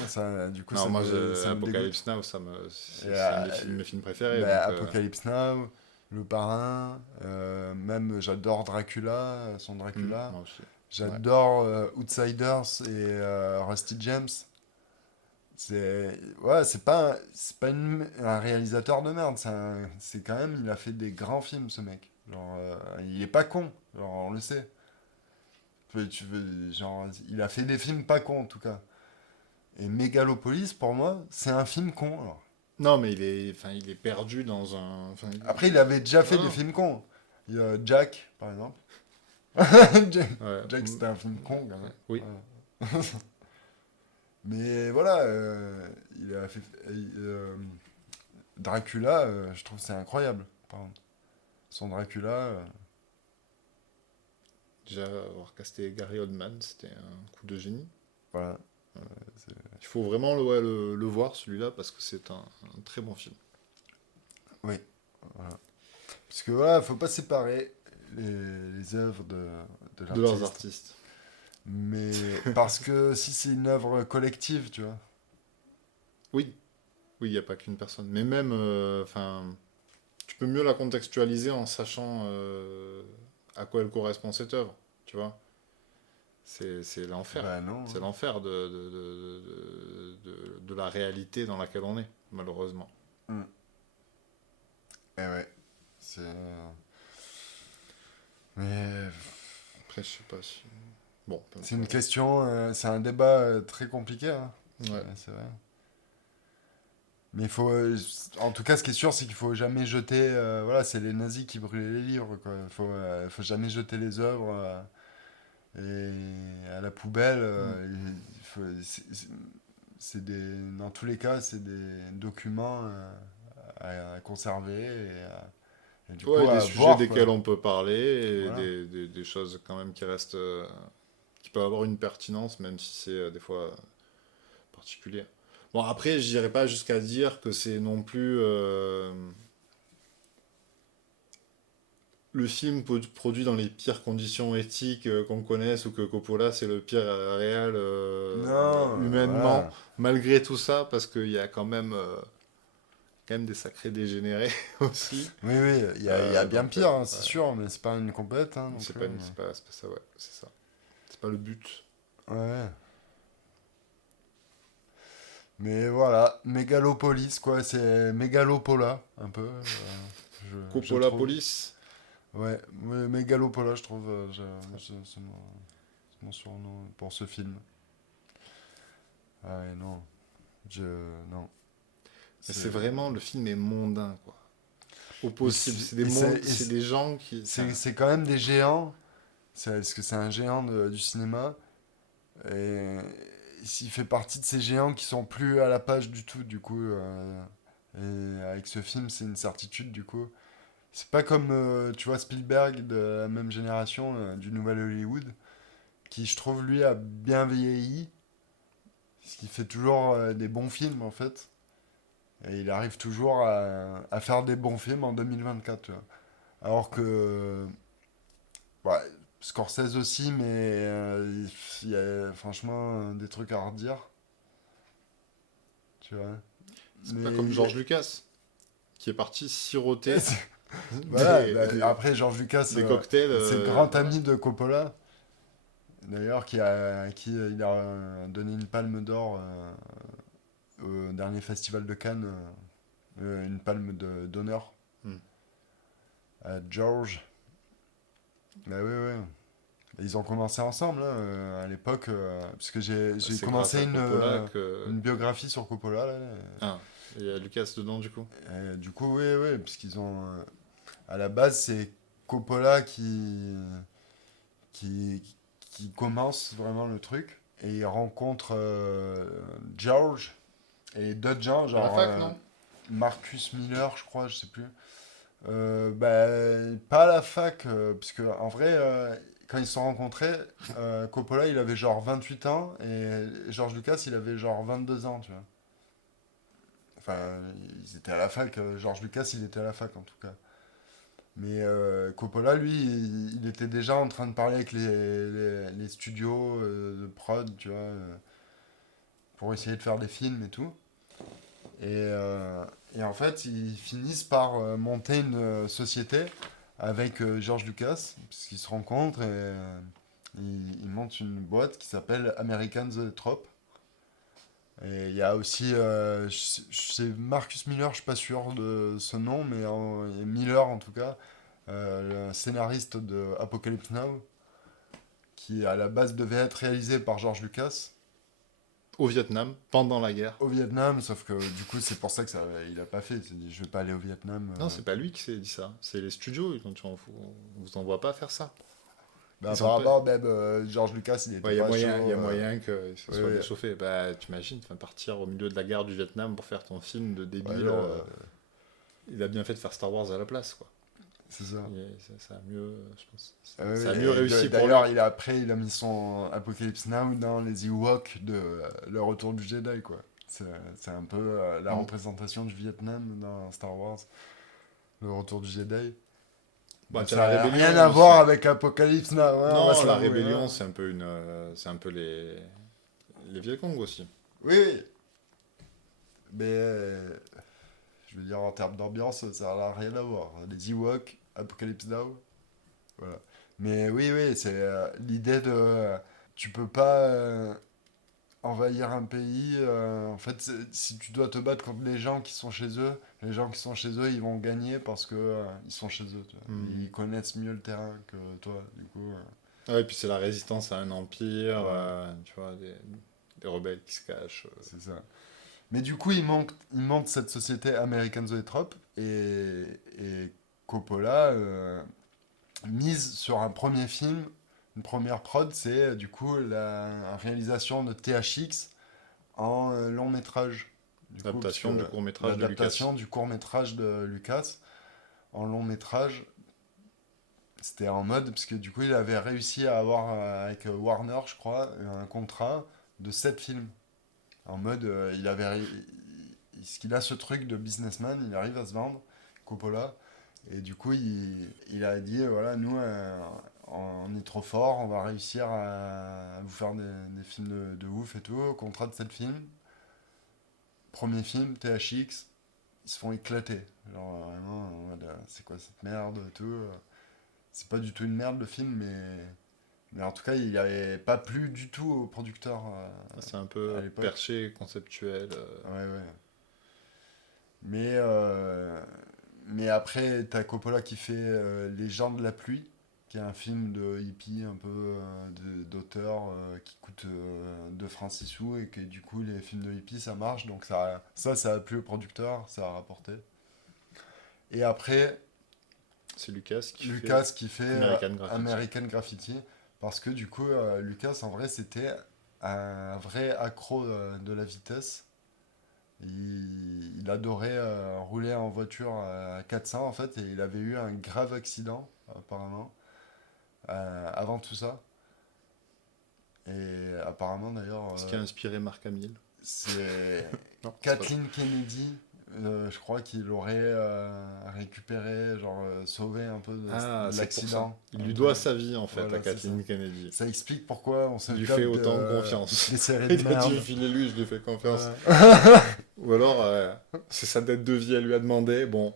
du coup Non, ça me dégoûte. Apocalypse Now, Et, c'est un mes films préférés, bah, donc... Apocalypse Now, Le Parrain, même j'adore Dracula, son Dracula. moi aussi. Ouais. J'adore Outsiders et Rusty James. C'est pas un réalisateur de merde, c'est quand même, il a fait des grands films ce mec. Genre, il est pas con, genre, on le sait. Genre, il a fait des films pas cons en tout cas. Et Megalopolis, pour moi, c'est un film con. Alors. Non, mais enfin, il est perdu dans un... Enfin, Après, il avait déjà fait des voilà. films cons. Il y a Jack, par exemple. Jack, Ouais. Jack, c'était un film con quand Ouais. même. Oui. Voilà. Mais voilà, il a fait. Dracula, je trouve que c'est incroyable. Par contre. Son Dracula. Déjà, avoir casté Gary Oldman, c'était un coup de génie. Voilà. Il faut vraiment ouais, le voir, celui-là, parce que c'est un très bon film. Oui. Voilà. Parce que voilà, faut pas séparer les œuvres de De leurs l'artiste. artistes. Mais parce que si c'est une œuvre collective, tu vois. Oui, oui, il n'y a pas qu'une personne. Mais même, enfin, tu peux mieux la contextualiser en sachant à quoi elle correspond cette œuvre, tu vois. C'est l'enfer. Bah non. C'est l'enfer de la réalité dans laquelle on est, malheureusement. Mm. Eh ouais. C'est. Mais Après, je sais pas si... Bon, peu c'est une importe. question, c'est un débat très compliqué, hein. Ouais. C'est vrai. Mais il faut, en tout cas, ce qui est sûr, c'est qu'il faut jamais jeter. Voilà, c'est les nazis qui brûlaient les livres, quoi. Faut jamais jeter les œuvres à la poubelle. Mm. C'est dans tous les cas, c'est des documents à conserver et du coup Ouais, des à sujets voir, desquels quoi. on peut parler, et Voilà. des choses quand même qui restent, qui peuvent avoir une pertinence, même si c'est des fois particulier. Bon, après, je n'irai pas jusqu'à dire que c'est non plus le film produit dans les pires conditions éthiques qu'on connaisse, ou que Coppola c'est le pire réal Non, humainement, voilà. malgré tout ça, parce qu'il y a quand même des sacrés dégénérés aussi. Oui, oui, il y a bien Donc, pire, hein, c'est ouais, sûr, mais c'est pas une compète, hein, non plus. c'est pas ça, ouais, c'est ça. C'est pas le but. Ouais. Mais voilà, Mégalopolis, quoi, c'est Mégalopola, un peu, je Coppola trouve. Police. Ouais, Mégalopola, je trouve, c'est mon surnom pour ce film. Ah ouais, non, je... Non, Mais c'est... c'est vraiment, le film est mondain, quoi. Au Mais possible. C'est des mondes, c'est des gens qui. c'est quand même des géants, parce que c'est un géant du cinéma, et il fait partie de ces géants qui sont plus à la page du tout, du coup, et avec ce film, c'est une certitude, du coup. C'est pas comme, tu vois, Spielberg de la même génération, du Nouvel Hollywood, qui, je trouve, lui, a bien vieilli, parce qu'il fait toujours des bons films, en fait. Et il arrive toujours à faire des bons films en 2024, tu vois. Alors que, ouais, Scorsese aussi, mais il y a franchement des trucs à redire, tu vois. C'est pas Mais comme George Lucas, qui est parti siroter voilà, des, bah, des, après George Lucas, des cocktails. c'est le grand ami de Coppola, d'ailleurs, à qui il a donné une palme d'or au dernier festival de Cannes, une palme d'honneur Hmm. à George. Bah oui, oui. Ils ont commencé ensemble, hein, à l'époque, parce que j'ai C'est grâce commencé à Coppola que. une biographie sur Coppola, là, Ah, il y a Lucas dedans, du coup. du coup, oui, oui, parce qu'ils ont... à la base, c'est Coppola qui, qui commence vraiment le truc, et il rencontre George et d'autres gens, À la genre fac, non? Marcus Miller, je crois, je sais plus. Bah, pas à la fac, parce que en vrai, quand ils se sont rencontrés, Coppola il avait genre 28 ans et George Lucas il avait genre 22 ans, tu vois. Enfin, ils étaient à la fac, George Lucas il était à la fac en tout cas. Mais Coppola lui, il était déjà en train de parler avec les studios de prod, tu vois, pour essayer de faire des films et tout. Et, euh, et en fait, ils finissent par monter une société avec George Lucas, parce qu'ils se rencontrent et ils montent une boîte qui s'appelle American Zoetrope. Et il y a aussi, c'est Marcus Miller, je suis pas sûr de ce nom, mais Miller en tout cas, le scénariste de Apocalypse Now, qui à la base devait être réalisé par George Lucas Au Vietnam, pendant la guerre. au Vietnam, sauf que du coup c'est pour ça que il a pas fait. Il s'est dit je vais pas aller au Vietnam. Non, c'est pas lui qui s'est dit ça. C'est les studios. On vous envoie pas faire ça. Bah, Ils ont pas. apparemment, même George Lucas, il était Ouais, pas chaud. il y a moyen que ça Oui, soit oui. bien chauffé. Bah, t'imagines, enfin, partir au milieu de la guerre du Vietnam pour faire ton film de Ouais, débile. non, Il a bien fait de faire Star Wars à la place, quoi. c'est ça. Ça a mieux, je pense. Oui, Ça a mieux réussi pour lui. d'ailleurs, après, il a mis son Apocalypse Now dans les Ewoks de Le Retour du Jedi, quoi. C'est un peu la Mm. représentation du Vietnam dans Star Wars, Le Retour du Jedi. Bah, Mais tiens, ça la n'a rien rébellion à aussi. voir avec Apocalypse Now, hein, on va Non, se la l'avouer, rébellion, hein. c'est un peu c'est un peu les Vietcong aussi. Oui, oui. Mais je veux dire, en termes d'ambiance, ça n'a rien à voir. Les Ewoks, Apocalypse Now. Voilà. Mais oui, oui, c'est l'idée de. Tu peux pas envahir un pays. En fait, si tu dois te battre contre les gens qui sont chez eux, les gens qui sont chez eux, ils vont gagner parce que ils sont chez eux. Tu vois. Mm. Ils connaissent mieux le terrain que toi, du coup. Ouais, et puis c'est la résistance à un empire, Ouais, tu vois, des rebelles qui se cachent. c'est ça. Mais du coup, il monte cette société American Zoetrope et Coppola mise sur un premier film, une première prod, c'est du coup la réalisation de THX en long métrage. Du coup, parce Adaptation du que court-métrage de Lucas. l'adaptation du court métrage de Lucas en long métrage, c'était en mode, parce que du coup, il avait réussi à avoir avec Warner, je crois, un contrat de 7 films. En mode, il a ce truc de businessman, il arrive à se vendre, Coppola, et du coup, il a dit, voilà, nous, on est trop fort, on va réussir à vous faire des films de ouf et tout, contrat de 7 films. Premier film, THX, ils se font éclater. Genre, vraiment, en mode, c'est quoi cette merde et tout. C'est pas du tout une merde le film, mais Mais en tout cas, il n'avait pas plu du tout au producteur C'est un à peu l'époque. perché, conceptuel. Ouais, ouais. Mais, euh, mais après, t'as Coppola qui fait Les gens de la pluie, qui est un film de hippie un peu d'auteur qui coûte 2 francs 6 sous et que du coup, les films de hippie ça marche. Donc ça a plu au producteur, ça a rapporté. Et après, C'est Lucas qui fait Lucas qui fait American Graffiti. American Graffiti. Parce que du coup, Lucas, en vrai, c'était un vrai accro de la vitesse. Il adorait rouler en voiture à 400 en fait, et il avait eu un grave accident, apparemment, avant tout ça. Et apparemment, d'ailleurs, Ce qui a inspiré Mark Hamill. c'est Non, c'est pas ça. Kathleen Kennedy, je crois qu'il l'aurait récupéré, genre sauvé un peu Ah, de c'est pour ça. l'accident. Il Un lui peu. doit sa vie, en fait, à Voilà, c'est ça. Kathleen Kennedy. Ça explique pourquoi on se Il lui tape fait autant confiance. des séries de Il a dit, merde. filez-lui, je lui fais confiance. Voilà. Ou alors, c'est sa dette de vie, elle lui a demandé, bon,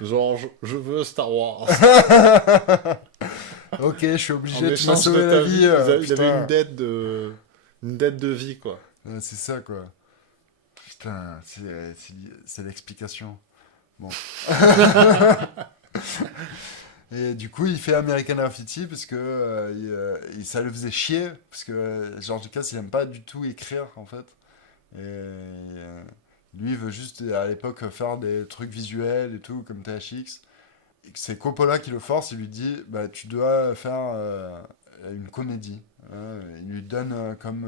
Georges, je veux Star Wars. Ok, je suis En obligé, tu m'as échange de sauvé la ta vie, vie, il avait putain. une dette de vie, quoi. Ouais, c'est ça, quoi. Putain, c'est l'explication. Bon. Et du coup, il fait American Graffiti parce que ça le faisait chier. Parce que George Lucas, il aime pas du tout écrire, en fait. Et lui, il veut juste, à l'époque, faire des trucs visuels et tout, comme THX. Et que c'est Coppola qui le force, il lui dit bah, tu dois faire une comédie. Il lui donne comme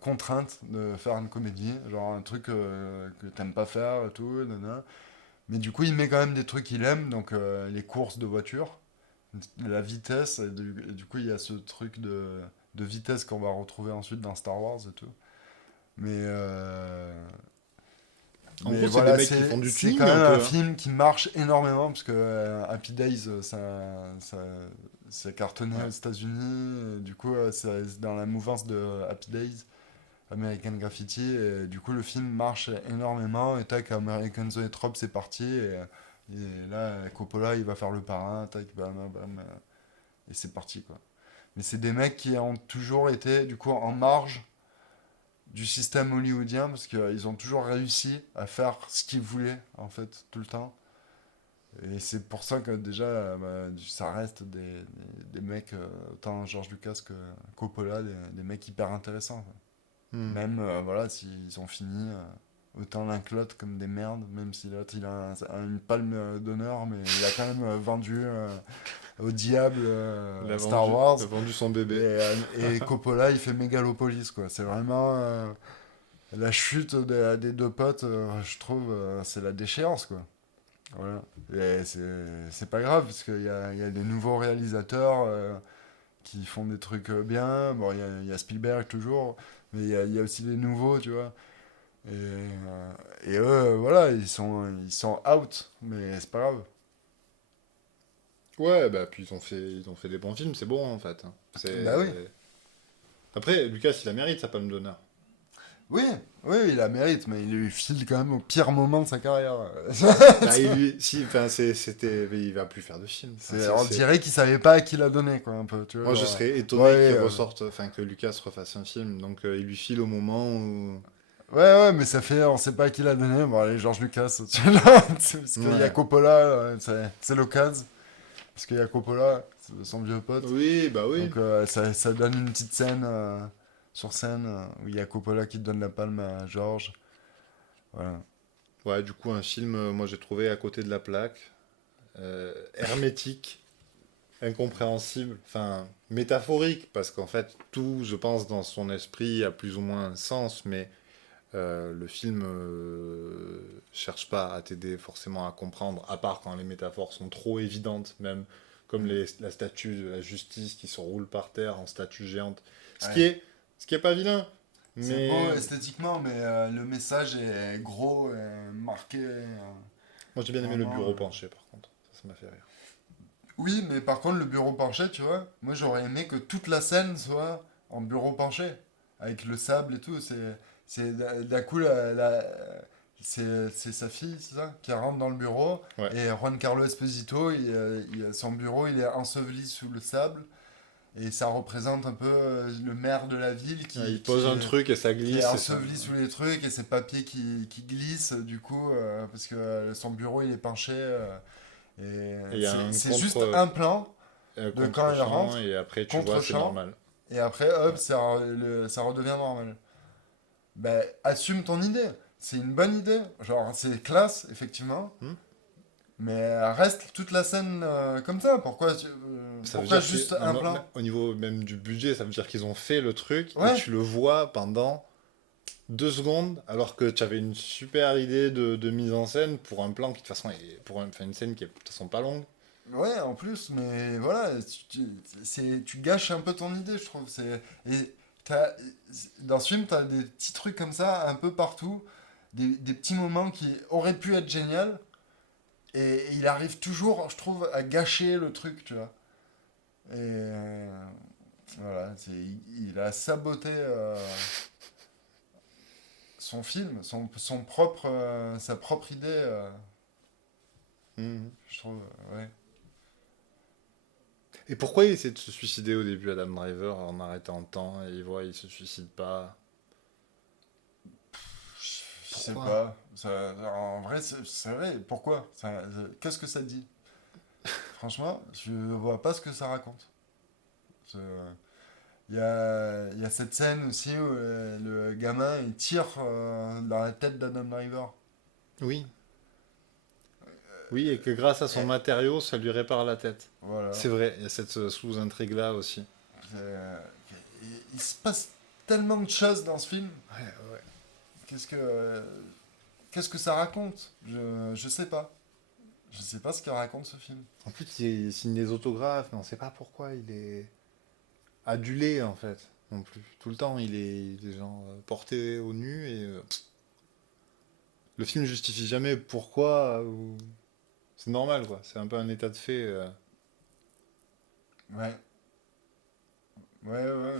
contrainte de faire une comédie, genre un truc que t'aimes pas faire et tout. Nanana. Mais du coup, il met quand même des trucs qu'il aime, donc les courses de voiture, la vitesse, et du coup, il y a ce truc de vitesse qu'on va retrouver ensuite dans Star Wars et tout. Mais, En mais gros, c'est des voilà, mecs qui font du c'est quand tuning un même un peu, hein. film qui marche énormément parce que Happy Days, ça cartonnait aux Ouais. États-Unis. Et du coup, c'est dans la mouvance de Happy Days, American Graffiti. Et du coup, le film marche énormément. Et tac, American Zoetrope, c'est parti. Et là, Coppola, il va faire le parrain. Tac, bam, bam, bam, et c'est parti, quoi. Mais c'est des mecs qui ont toujours été, du coup, en marge du système hollywoodien parce qu'ils ont toujours réussi à faire ce qu'ils voulaient en fait tout le temps et c'est pour ça que déjà ça reste des mecs autant George Lucas que Coppola des mecs hyper intéressants quoi. Hmm. Même voilà s'ils ont fini autant l'un que l'autre comme des merdes même si l'autre il a une palme d'honneur mais il a quand même vendu au diable Star Wars Il a vendu son et, bébé. et Coppola il fait Megalopolis quoi c'est vraiment la chute des deux potes, je trouve, c'est la déchéance, quoi. Voilà. Et c'est pas grave, parce qu'il y a des nouveaux réalisateurs qui font des trucs bien. Bon, il y a Spielberg toujours, mais il y a aussi des nouveaux, tu vois. Et eux, voilà, ils sont out, mais c'est pas grave. Ouais, bah, puis ils ont fait des bons films, c'est bon, en fait, hein. Bah oui. Après, Lucas, il a mérite sa palme d'honneur. Oui, oui, il a mérite, mais il lui file quand même au pire moment de sa carrière. Bah, si, enfin, il va plus faire de films. Enfin, On dirait qu'il savait pas à qui la donner, quoi, un peu, tu vois. Moi, je Genre, serais étonné ouais, qu'il ressorte, enfin, que Lucas refasse un film. Donc, il lui file au moment où. ouais, ouais, mais ça fait, on sait pas à qui l'a donné. Bon, allez, George Lucas, tu vois, parce qu'il y a Ouais. Coppola, c'est l'occasion. Parce qu'il y a Coppola, c'est son vieux pote. Oui, bah oui. Donc, ça donne une petite scène sur scène où il y a Coppola qui donne la palme à George. Voilà. Ouais, du coup, un film, moi, j'ai trouvé à côté de la plaque, hermétique, incompréhensible, enfin, métaphorique, parce qu'en fait, tout, je pense, dans son esprit a plus ou moins un sens, mais le film cherche pas à t'aider forcément à comprendre, à part quand les métaphores sont trop évidentes, même comme la statue de la justice qui se roule par terre en statue géante. Ce qui Ouais. est, ce qui est pas vilain, C'est beau mais esthétiquement, mais le message est gros, et marqué. moi j'ai bien aimé le Vraiment. bureau penché par contre. Ça m'a fait rire. Oui, mais par contre, le bureau penché, tu vois, moi j'aurais aimé que toute la scène soit en bureau penché, avec le sable et tout. D'un coup, c'est sa fille, c'est ça, qui rentre dans le bureau. Ouais. Et Juan Carlo Esposito, son bureau, il est enseveli sous le sable. Et ça représente un peu le maire de la ville Il pose un truc et ça qui glisse. est et ça- enseveli sous les trucs et ses papiers qui glissent du coup parce que son bureau il est penché Et et il y a un c'est juste un plan de quand il contre-champ rentre, et après tu vois c'est contre-champ, normal. et après hop ça redevient normal. Ben assume ton idée, c'est une bonne idée, genre c'est classe effectivement, Hmm. mais reste toute la scène comme ça, Ça veut pourquoi dire juste que, un plan? au niveau même du budget, ça veut dire qu'ils ont fait le truc et Ouais, tu le vois pendant 2 secondes alors que tu avais une super idée de mise en scène pour un plan qui de toute façon est enfin, une scène qui est de toute façon pas longue. ouais, en plus, mais voilà, tu gâches un peu ton idée, je trouve. Et t'as- dans ce film, tu as des petits trucs comme ça, un peu partout, des petits moments qui auraient pu être géniaux, et il arrive toujours, je trouve, à gâcher le truc, tu vois. Et voilà, il a saboté son film, sa propre idée, Mhm. je trouve, ouais. Et pourquoi il essaie de se suicider au début, Adam Driver, en arrêtant le temps et il voit il se suicide pas? Je sais Pourquoi? pas. En vrai, c'est vrai. Pourquoi? Qu'est-ce que ça dit? Franchement, je vois pas ce que ça raconte. C'est, il y a cette scène aussi où le gamin il tire dans la tête d'Adam Driver. Oui. Oui, et que grâce à son Et matériau, ça lui répare la tête. voilà. C'est vrai, il y a cette sous-intrigue-là aussi. Il se passe tellement de choses dans ce film. Ouais, ouais. Qu'est-ce que, euh, qu'est-ce que ça raconte? Je sais pas. Je sais pas ce que raconte ce film. En plus, il signe des autographes, mais on sait pas pourquoi il est adulé, en fait, non plus. Tout le temps, il est genre porté au nu et le film justifie jamais pourquoi. C'est normal, quoi. C'est un peu un état de fait. Ouais. Ouais, ouais,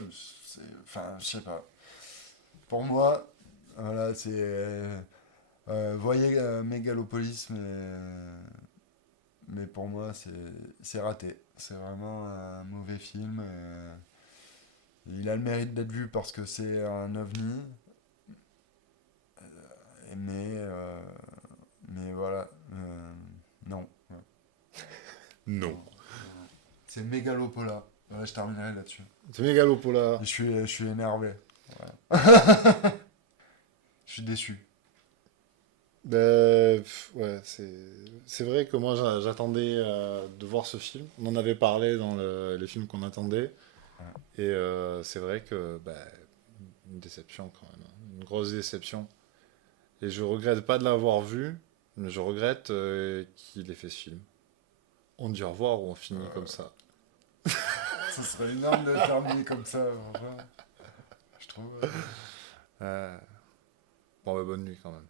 enfin, je sais pas. Pour moi, voilà, voyez Megalopolis, mais pour moi, c'est raté. C'est vraiment un mauvais film. Il a le mérite d'être vu parce que c'est un ovni, mais, mais voilà, non. Non. C'est Megalopola. Voilà, je terminerai là-dessus. C'est Megalopola. Je suis énervé. Voilà. Je suis déçu. Ouais, c'est vrai que moi j'attendais de voir ce film. On en avait parlé dans les films qu'on attendait. Ouais. Et c'est vrai que une déception quand même, hein. Une grosse déception. Et je regrette pas de l'avoir vu, mais je regrette qu'il ait fait ce film. On dit au revoir ou on finit comme ça. Ce serait énorme de terminer comme ça, enfin, je trouve. Bon, bah, bonne nuit quand même.